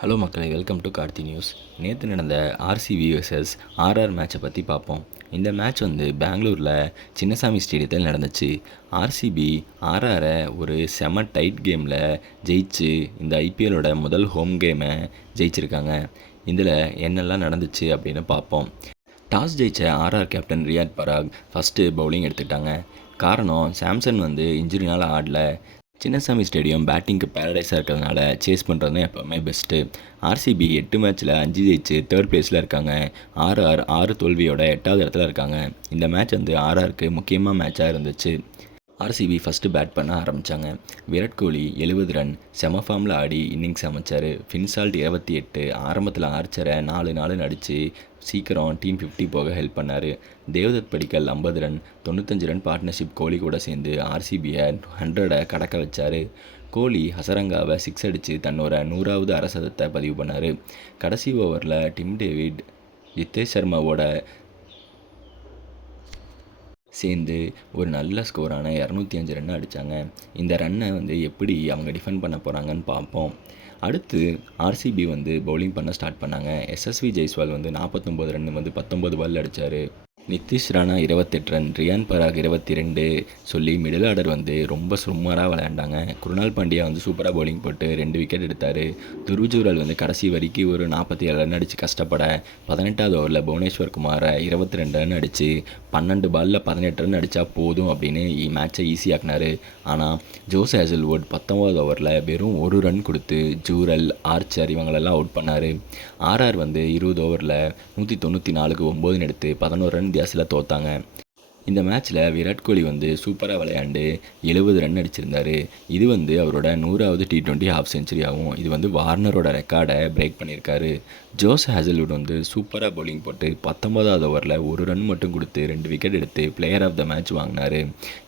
Hello மக்களை welcome to Karthi news நேற்று நடந்த ஆர்சிபி vs ஆர்ஆர் மேட்சை பற்றி பார்ப்போம் இந்த மேட்ச் வந்து பெங்களூரில் சின்னசாமி ஸ்டேடியத்தில் நடந்துச்சு. ஆர்சிபி ஆர்ஆரை ஒரு செம டைட் கேமில் ஜெயிச்சு இந்த ஐபிஎல்லோட முதல் ஹோம் கேமை ஜெயிச்சிருக்காங்க. இதில் என்னெல்லாம் நடந்துச்சு அப்படின்னு பார்ப்போம் டாஸ் ஜெயிச்ச RR captain Riyan Parag first bowling எடுத்துக்கிட்டாங்க. காரணம் சாம்சன் வந்து இன்ஜுரினால் ஆடல. சின்னசாமி ஸ்டேடியம் பேட்டிங்க்கு பேரடைஸாக இருக்கிறதுனால சேஸ் பண்ணுறது தான் எப்போவுமே பெஸ்ட்டு ஆர்சிபி எட்டு மேட்ச்சில் அஞ்சு ஜெயிச்சு தேர்ட் பிளேஸில் இருக்காங்க. ஆர்ஆர் ஆறு தோல்வியோட எட்டாவது இடத்துல இருக்காங்க. இந்த மேட்ச் வந்து ஆர்ஆருக்கு முக்கியமாக மேட்சாக இருந்துச்சு. ஆர்சிபி ஃபஸ்ட்டு பேட் பண்ண ஆரம்பித்தாங்க விராட் கோலி எழுபது ரன் செம ஃபார்மில் ஆடி இன்னிங்ஸ் அமைச்சார். ஃபின்சால்ட் இருபத்தி எட்டு ஆரம்பத்தில் ஆர்ச்சரை நாலு நாலு நடித்து சீக்கிரம் டீம் ஃபிஃப்டி போக ஹெல்ப் பண்ணார். தேவதத் படிக்கல் ஐம்பது ரன் தொண்ணூத்தஞ்சு ரன் பார்ட்னர்ஷிப் கோலி கூட சேர்ந்து ஆர்சிபியை ஹண்ட்ரடை கடக்க வச்சார். கோலி ஹசரங்காவை சிக்ஸ் அடித்து தன்னோட நூறாவது அரசதத்தை பதிவு பண்ணார். கடைசி ஓவரில் டிம் டேவிட் ஜித்தேஷ் சர்மாவோட சேர்ந்து ஒரு நல்ல ஸ்கோரான இரநூத்தி அஞ்சு ரன் அடித்தாங்க இந்த ரன்னை வந்து எப்படி அவங்க டிஃபெண்ட் பண்ண போகிறாங்கன்னு பார்ப்போம். அடுத்து ஆர்சிபி வந்து பவுலிங் பண்ண ஸ்டார்ட் பண்ணாங்க. எஸ்எஸ்வி ஜெய்ஸ்வால் வந்து நாற்பத்தொம்போது ரன் வந்து பத்தொம்பது பால் அடித்தார் நிதிஷ் ராணா இருபத்தெட்டு ரன் ரியான் பராக் இருபத்தி ரெண்டு சொல்லி மிடில் ஆர்டர் வந்து ரொம்ப சுமாராக விளையாண்டாங்க. குருணால் பாண்டியா வந்து சூப்பராக பவுலிங் போட்டு ரெண்டு விக்கெட் எடுத்தார். துருஜூரல் வந்து கடைசி வரைக்கும் ஒரு நாற்பத்தி ஏழு ரன் அடித்து கஷ்டப்பட பதினெட்டாவது ஓவரில் புவனேஸ்வர் குமாரை இருபத்தி ரெண்டு ரன் அடித்து பன்னெண்டு பாலில் பதினெட்டு ரன் அடித்தா போதும் அப்படின்னு மேட்ச்சை ஈஸியாக்குனார் ஆனால் ஜோஸ் ஹேசல்வுட் பத்தொம்போது ஓவரில் வெறும் ஒரு ரன் கொடுத்து ஜூரல் ஆர்ச்சர் இவங்களெல்லாம் அவுட் பண்ணார். ஆர்ஆர் வந்து இருபது ஓவரில் நூற்றி தொண்ணூற்றி நாலுக்கு ஒம்போதுன்னு எடுத்து பதினோரு ரன் வித்தியாசத்தில் தோத்தாங்க. இந்த மேட்ச்சில் விராட் கோலி வந்து சூப்பராக விளையாண்டு எழுபது ரன் அடிச்சிருந்தார். இது வந்து அவரோட நூறாவது டி ட்வெண்ட்டி ஹாஃப் செஞ்சுரி ஆகும் இது வந்து வார்னரோட ரெக்கார்டை பிரேக் பண்ணியிருக்காரு. ஜோஸ் ஹேசல்வுட் வந்து சூப்பராக பவுலிங் போட்டு பத்தொன்பதாவது ஓவரில் ஒரு ரன் மட்டும் கொடுத்து ரெண்டு விக்கெட் எடுத்து பிளேயர் ஆஃப் த மேட்ச் வாங்கினார்.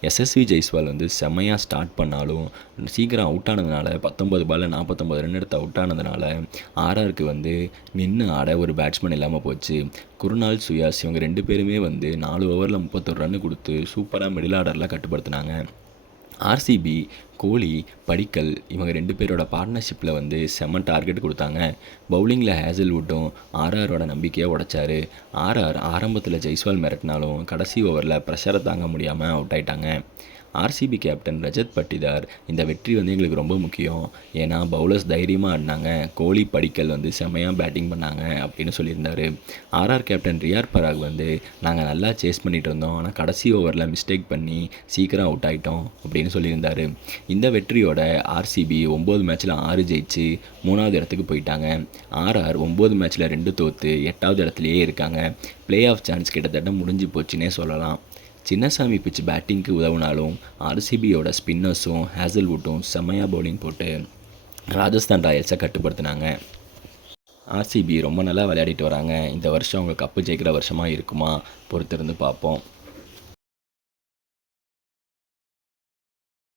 எஸ்எஸ்வி ஜெய்ஸ்வால் வந்து செம்மையாக ஸ்டார்ட் பண்ணாலும் சீக்கிரம் அவுட் ஆனதுனால பத்தொம்பது பாலில் நாற்பத்தொம்பது ரன் எடுத்து அவுட் ஆனதுனால ஆர்ஆருக்கு வந்து நின்று ஆட ஒரு பேட்ஸ்மேன் இல்லாமல் போச்சு. குருநாள் சுயாஸ் இவங்க ரெண்டு பேருமே வந்து நாலு ஓவரில் முப்பத்தொரு ரன் கொடுத்து சூப்பராக மிடில் ஆர்டரில் கட்டுப்படுத்தினாங்க. ஆர்சிபி கோலி படிக்கல் இவங்க ரெண்டு பேரோட பார்ட்னர்ஷிப்பில் வந்து செம்ம டார்கெட் கொடுத்தாங்க. பவுலிங்கில் ஹேசல்வுட்டும் ஆர்ஆரோட நம்பிக்கையை உடைச்சாரு. ஆர்ஆர் ஆரம்பத்தில் ஜெய்ஸ்வால் மிரட்டினாலும் கடைசி ஓவரில் ப்ரெஷரை தாங்க முடியாமல் அவுட் ஆயிட்டாங்க. RCB captain Rajat Patidar. இந்த வெற்றி வந்து எங்களுக்கு ரொம்ப முக்கியம். ஏன்னா பவுலர்ஸ் தைரியமாக ஆடினாங்க. கோலி படிக்கல் வந்து செம்மையாக பேட்டிங் பண்ணாங்க அப்படின்னு சொல்லியிருந்தார். ஆர்ஆர் கேப்டன் ரியார் பராக் வந்து நாங்கள் நல்லா சேஸ் பண்ணிகிட்டு இருந்தோம். ஆனால் கடைசி ஓவரில் மிஸ்டேக் பண்ணி சீக்கிரம் அவுட் ஆகிட்டோம் அப்படின்னு சொல்லியிருந்தார். இந்த வெற்றியோட ஆர்சிபி ஒம்பது மேட்ச்சில் ஆறு ஜெயிச்சு மூணாவது இடத்துக்கு போயிட்டாங்க. ஆர்ஆர் ஒம்பது மேட்ச்சில் ரெண்டு தோற்று எட்டாவது இடத்துலையே இருக்காங்க. ப்ளே ஆஃப் சான்ஸ் கிட்டத்தட்ட முடிஞ்சு போச்சுன்னே சொல்லலாம். சின்னசாமி பிச் பேட்டிங்க்கு உதவுனாலும் ஆர்சிபியோட ஸ்பின்னர்ஸும் ஹேசல்வுட்டும் செம்மையாக பவுலிங் போட்டு ராஜஸ்தான் ராயல்ஸை கட்டுப்படுத்தினாங்க. ஆர்சிபி ரொம்ப நல்லா விளையாடிட்டு வராங்க. இந்த வருஷம் அவங்க கப்பு ஜெயிக்கிற வருஷமாக இருக்குமா? பொறுத்திருந்து பார்ப்போம்.